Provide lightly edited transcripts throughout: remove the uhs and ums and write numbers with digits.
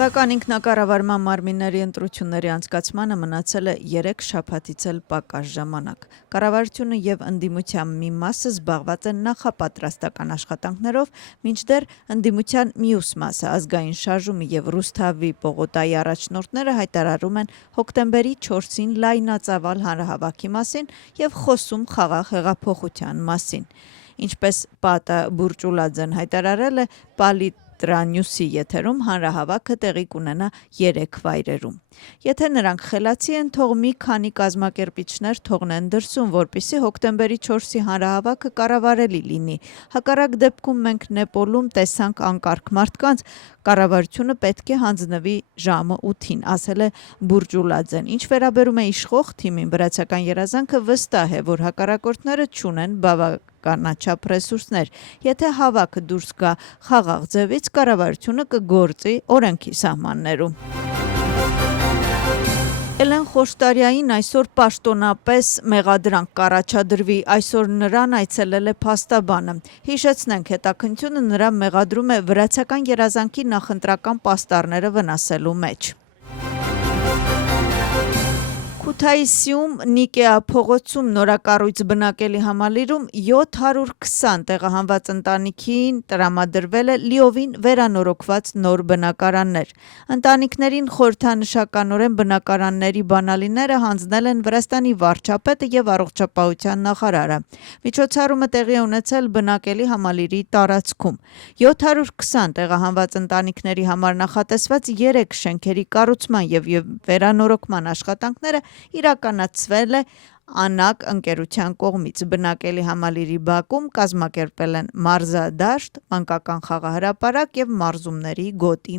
Տեղական ինքնակառավարման մարմինների ընտրությունների անցկացմանը մնացել է 3 շաբաթից էլ պակաս ժամանակ։ Կառավարությունը եւ ընդդիմության մի մասը զբաղված են նախապատրաստական աշխատանքներով, մինչդեռ ընդդիմության մյուս մասը ազգային շարժումը եւ Ռուսթավի պողոտայի առաջնորդները հայտարարում են հոկտեմբերի 4-ին լայնածավալ հանրահավաքի մասին եւ խոսում խաղաղ հեղափոխության մասին։ Ինչպես Պատա Բուրճուլաձեն հայտարարել է Պալիտրանյուսի եթերում, հանրահավաքը տեղի կունենա 3 վայրերում։ Եթե նրանք խելացի են, թող մի քանի կազմակերպիչներ թողնեն դրսում, որպեսզի հոկտեմբերի 4-ի հանրահավաքը կառավարելի լինի։ Հակառակ դեպքում մենք Նեպոլում տեսանք անկարգ մարդկանց, կառավարությունը պետք է հանձնվի ժամը 8-ին, ասել է Բուրճուլաձեն։ Ինչ վերաբերում է իշխող թիմին, վրացական երազանքը վստահ է, որ հակառակորդները չունեն բավականաչափ ռեսուրսներ։ Եթե հավաքը դուրս գա խաղաղ ձևից, կառավարությունը կգործի օրենքի սահմաններում։ Էլեն Խոշտարյային այսօր պաշտոնապես մեղադրանք կառաջադրվի, այսօր նրան այցելել է փաստաբանը։ Հիշեցնենք, հետաքննությունը նրան մեղադրում է վրացական երազանքի նախընտրական պաստառները վնասելու մեջ։ Քութայիսիում Նիկեա փողոցում նորակառույց բնակելի համալիրում 720 տեղահանված ընտանիքին տրամադրվել է լիովին վերանորոգված նոր բնակարաններ։ Ընտանիքներին խորհրդանշականորեն բնակարանների բանալիները հանձնել են Վրաստանի վարչապետը եւ առողջապահության նախարարը։ Միջոցառումը տեղի ունեցել բնակելի համալիրի տարածքում։ 720 տեղահանված ընտանիքների համար նախատեսված 3 շենքերի կառուցման եւ վերանորոգման աշխատանքները իրականացվել է Անակ ընկերության կողմից։ Բնակելի համալիրի բակում կազմակերպել են մարզադաշտ, մանկական խաղահրապարակ եւ մարզումների գոտի։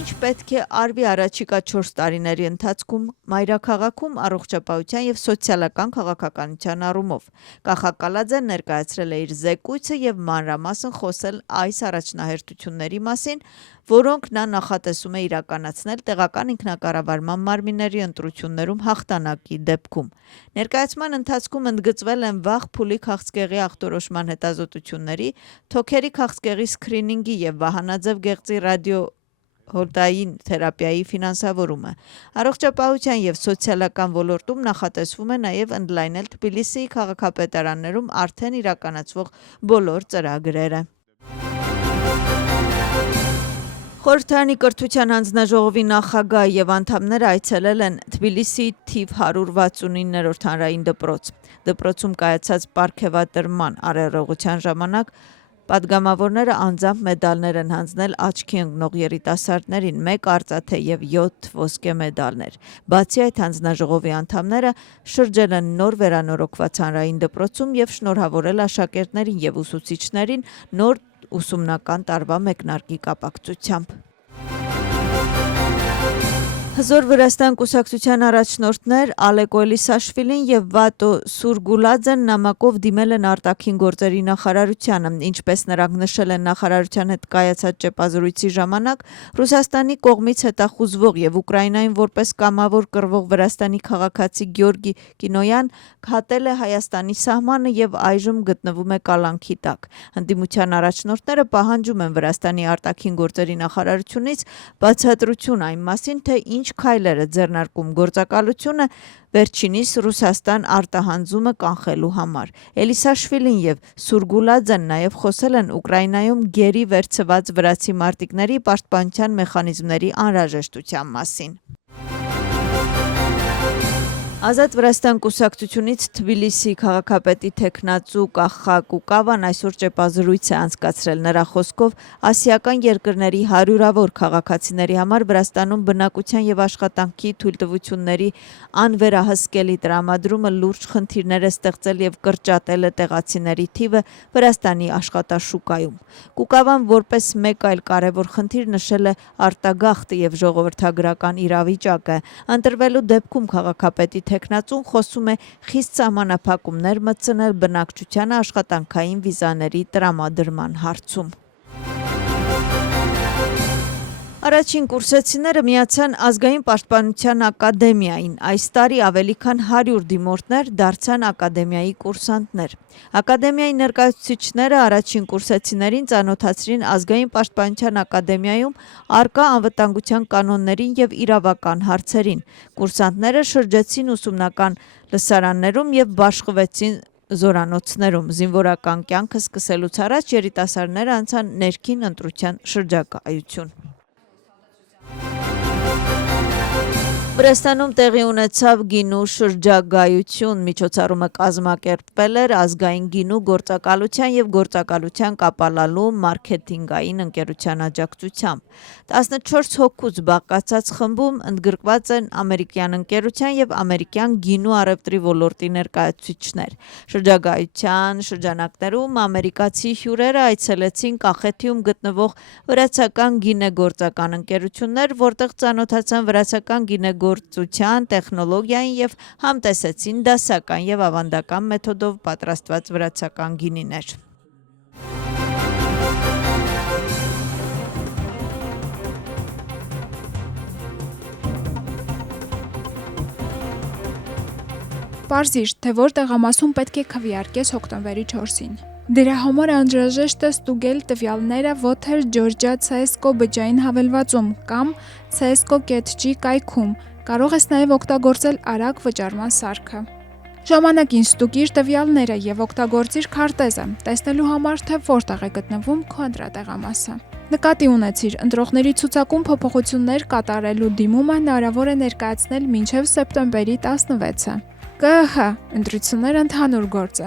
Ինչ պետք է արվի առաջիկա 4 տարիների ընթացքում մայրաքաղաքում առողջապահության եւ սոցիալական քաղաքականության առումով։ Կախակալաձեն ներկայացրել է իր զեկույցը եւ մանրամասն խոսել այս առաջնահերթությունների մասին, որոնք նա նախատեսում է իրականացնել տեղական ինքնակառավարման մարմինների ընտրություններում հաղթանակի դեպքում։ Ներկայացման ընթացքում ընդգծվել են վաղ փուլի քաղցկեղի ախտորոշման հետազոտությունների, թոքերի քաղցկեղի սքրինինգի եւ վահանաձև գեղձի ռադիոհոլտային թերապիայի ֆինանսավորումը։ Առողջապահության եւ սոցիալական ոլորտում նախատեսվում է նաեւ ընդլայնել Թբիլիսիի քաղաքապետարաններում արդեն իրականացվող բոլոր ծրագրերը։ Խորհրդարանի կրթության հանձնաժողովի նախագահ եւ անդամները այցելել են Թբիլիսիի թիվ 169-րդ հանրային դպրոց։ Դպրոցում կայացած պարգևատրման արարողության ժամանակ պատգամավորները անձամբ մեդալներ են հանձնել աչքի ընկնող երիտասարդներին, 1 արծաթե եւ 7 ոսկե մեդալներ։ Բացի այդ, հանձնաժողովի անդամները շրջել են նոր վերանորոգված հանրային դպրոցում եւ շնորհավորել աշակերտներին եւ ուսուցիչներին նոր ուսումնական տարվա մեկնարկի կապակցությամբ։ Հզոր Վրաստան կուսակցության առաջնորդներ Ալեկ Էլիսաշվիլին եւ Վատո Սուրգուլաձեն նամակով դիմել են արտաքին գործերի նախարարությանը, ինչպես նրանք նշել են նախարարության հետ կայացած ճեպազրույցի ժամանակ, Ռուսաստանի կողմից հետախուզվող եւ Ուկրաինային որպես կամավոր կռվող Վրաստանի քաղաքացի Գյորգի Կինոյան հատել է Հայաստանի սահմանը եւ այժմ գտնվում է կալանքի տակ։ Ընդդիմության առաջնորդները պահանջում են Վրաստանի արտաքին գործերի նախարարությունից բացատրություն այն մասին, թե ինչ քայլեր է ձեռնարկում գործակալությունը վերջինիս Ռուսաստան արտահանձումը կանխելու համար։ Էլիսաշվիլին եւ Սուրգուլաձեն նաեւ խոսել են Ուկրաինայում գերի վերցված վրացի մարտիկների պաշտպանության մեխանիզմների անհրաժեշտության մասին։ Ազատ Վրաստան կուսակցությունից Թբիլիսի քաղաքապետի թեկնածու Կախա Կուկավան այսօր ճեպազրույց է անցկացրել։ Նրա խոսքով ասիական երկրների հարյուրավոր քաղաքացիների համար Վրաստանում բնակության եւ աշխատանքի թույլտվությունների անվերահսկելի տրամադրումը լուրջ խնդիրներ է ստեղծել եւ կրճատել է տեղացիների թիվը Վրաստանի աշխատաշուկայում։ Կուկավան որպես մեկ այլ կարևոր խնդիր նշել է արտագաղթը եւ ժողովրդագրական իրավիճակը։ Ընտրվելու դեպքում քաղաքապետի թեկնածուն խոսում է խիստ սահմանափակումներ մտցնել բնակչությանը աշխատանքային վիզաների տրամադրման հարցում։ Առաջին կուրսեցիները միացան ազգային պաշտպանության ակադեմիային, այս տարի ավելի քան 100 դիմորդներ դարձան ակադեմիայի կուրսանտներ։ Ակադեմիայի ներկայացուցիչները առաջին կուրսեցիներին ծանոթացրին ազգային պաշտպանության ակադեմիայում առկա անվտանգության կանոններին եւ իրավական հարցերին։ Կուրսանտները շրջեցին ուսումնական լսարաններում եւ բաշխվեցին զորանոցներում։ Զինվորական կյանքը սկսելուց առաջ երիտասարդները անցան ներքին ընտրության շրջագայություն։ Վրաստանում տեղի ունեցավ գինու շրջագայություն, միջոցառումը կազմակերպվել էր ազգային գինու գործակալության եւ գործակալության կապալալու մարքեթինգային ընկերության աջակցությամբ։ 14 հոգուց բաղկացած խմբում ընդգրկված են ամերիկյան ընկերության եւ ամերիկյան գինու առևտրի ոլորտի ներկայացուցիչներ։ Շրջագայության շրջանակներում ամերիկացի հյուրերը այցելեցին Կախեթիում գտնվող վրացական գինեգործական ընկերություններ, որտեղ ծանոթացան վրացական գինեգործության տեխնոլոգիային եւ համտեսեցին դասական եւ ավանդական մեթոդով պատրաստված վրացական գինիներ։ Պարզիր, թե որ տեղամասում պետք է քվեարկես հոկտեմբերի 4-ին։ Դրա համար անհրաժեշտ է ստուգել տվյալները Water Georgia CSGO բջջային հավելվածում կամ CSGO.g կայքում։ Կարող ես նաև օգտագործել արագ վճարման սարքը։ Ժամանակին ստուգիր տվյալները եւ օգտագործիր քարտեզը, տեսնելու համար, թե որտեղ է գտնվում քո ընտրատեղամասը։ Նկատի ունեցիր, ընտրողների ցուցակում փոփոխություններ կատարելու դիմումը հնարավոր է ներկայացնել մինչև սեպտեմբերի 16-ը։ ԿԸՀ ընտրությունները ընդհանուր գործ է։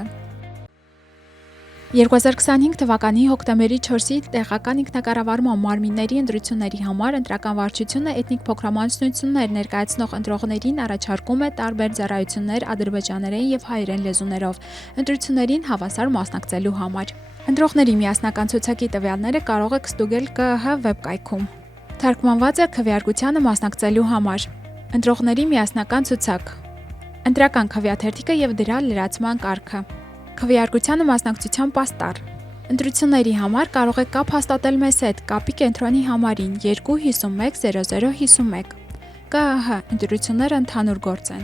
2025 թվականի հոկտեմբերի 4-ի տեղական ինքնակառավարման մարմինների ընտրությունների համար ընտրական վարչությունը էթնիկ փոքրամասնություններ ներկայացնող ընտրողներին առաջարկում է տարբեր ծառայություններ ադրբեջաներեն եւ հայերեն լեզուներով ընտրություններին հավասար մասնակցելու համար։ Ընտրողների միասնական ցուցակի տվյալները կարող եք ստուգել ԿԸՀ վեբկայքում։ Թարգմանված է քվեարկությանը մասնակցելու համար։ Ընտրողների միասնական ցուցակ։ Ընտրական քվեաթերթիկը եւ դրա լրացման կարգը։ Քվեարկությանը մասնակցության պաստառ։ Ընտրությունների համար կարող եք կապ հաստատել մեզ հետ կապի կենտրոնի համարին 251 0051։ ԿԸՀ ընտրությունները ընդհանուր գործ են։